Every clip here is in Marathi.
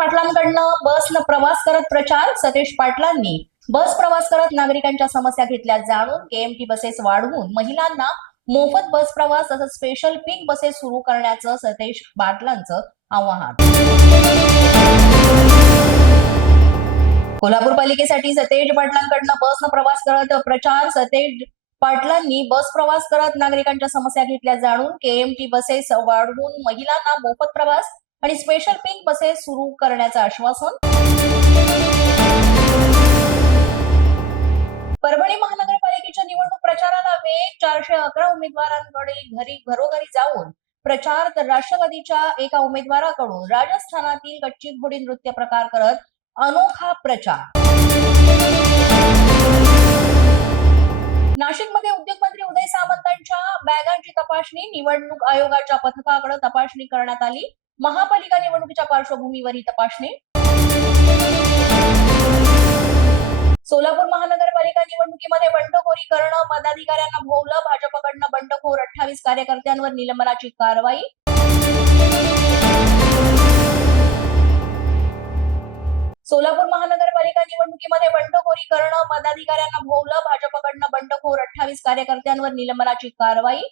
पाटलांकडनं बसनं प्रवास करत प्रचार. सतेज पाटलांनी बस प्रवास करत नागरिकांच्या समस्या घेतल्या जाणून. केएमटी बसेस वाढवून महिलांना मोफत बस प्रवास तसंच स्पेशल पिंक बसेस सुरू करण्याचं सतेज पाटलांचं आवाहन. कोल्हापूर पालिकेसाठी सतेज पाटलांकडनं बसनं प्रवास करत प्रचार. सतेज पाटलांनी बस प्रवास करत नागरिकांच्या समस्या घेतल्या जाणून. केएमटी बसेस वाढवून महिलांना मोफत प्रवास आणि स्पेशल पिंक बसेस सुरू करण्याचं आश्वासन. परभणी महानगरपालिकेच्या निवडणूक प्रचाराला वेग. 411 उमेदवारांकडे घरोघरी जाऊन प्रचार. तर राष्ट्रवादीच्या एका उमेदवाराकडून राजस्थानातील कच्ची घोडी नृत्य प्रकार करत अनोखा प्रचार. नाशिकमध्ये उद्योगमंत्री उदय सामंतांच्या बॅगांची तपासणी. निवडणूक आयोगाच्या पथकाकडे तपासणी करण्यात आली. महापालिका निवडणुकीच्या पार्श्वभूमीवर ही तपासणी. सोलापूर महानगरपालिका निवडणुकीमध्ये बंडखोरी करणं. पदाधिकाऱ्यांना भोवलं. भाजपकडनं बंडखोर 28 कार्यकर्त्यांवर निलंबनाची कारवाई. सोलापूर महानगरपालिका निवडणुकीमध्ये बंडखोरी करणं. पदाधिकाऱ्यांना भोवलं. भाजपकडनं बंडखोर 28 कार्यकर्त्यांवर निलंबनाची कारवाई.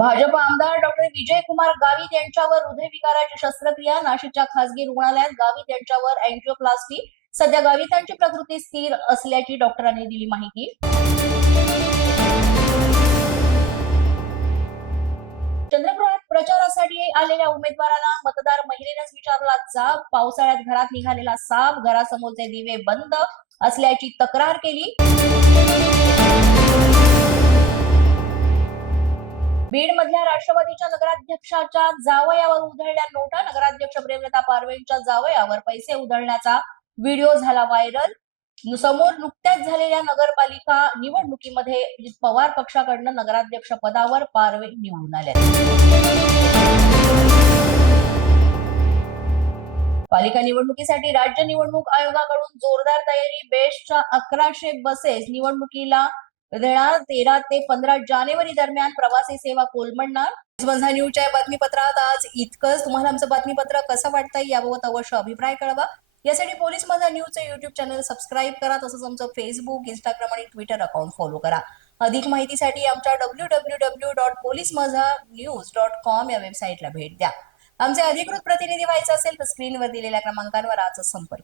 भाजप आमदार डॉक्टर विजयकुमार गावित यांच्यावर हृदयविकाराची शस्त्रक्रिया. नाशिकच्या खासगी रुग्णालयात गावित यांच्यावर अँजिओप्लास्टी. सध्या गावितांची प्रकृती स्थिर असल्याची डॉक्टरांनी दिली माहिती. चंद्रपुरात प्रचारासाठी आलेल्या उमेदवाराला मतदार महिलेनेच विचारला जाब. पावसाळ्यात घरात निघालेला साप. घरासमोरचे दिवे बंद असल्याची तक्रार केली. बीड मधल्या राष्ट्रवादीच्या नगराध्यक्षाच्या जावयावर उधळल्या नोटा. नगराध्यक्ष प्रेमलता पारवेंच्या जावयावर पैसे उधळण्याचा व्हिडिओ झाला व्हायरल. समोर नुकत्याच झालेल्या नगरपालिका निवडणुकीमध्ये अजित पवार पक्षाकडनं नगराध्यक्ष पदावर पारवे निवडून आले. पालिका निवडणुकीसाठी राज्य निवडणूक आयोगाकडून जोरदार तयारी. बेस्टच्या 1100 बसेस निवडणुकीला देणार. 13 ते 15 जानेवारी दरम्यान प्रवासी सेवा कोलमडणार. माझा न्यूजच्या बातमीपत्रात आज इतकंच. तुम्हाला आमचं बातमीपत्र कसं वाटतंय याबाबत अवश्य अभिप्राय कळवा. यासाठी पोलीस माझा न्यूजचं युट्यूब चॅनल सबस्क्राईब करा. तसंच आमचं फेसबुक, इंस्टाग्राम आणि ट्विटर अकाउंट फॉलो करा. अधिक माहितीसाठी आमच्या www.policemazhanews.com या वेबसाईटला भेट द्या. आमचे अधिकृत प्रतिनिधी व्हायचं असेल तर स्क्रीनवर दिलेल्या क्रमांकांवर आजच संपर्क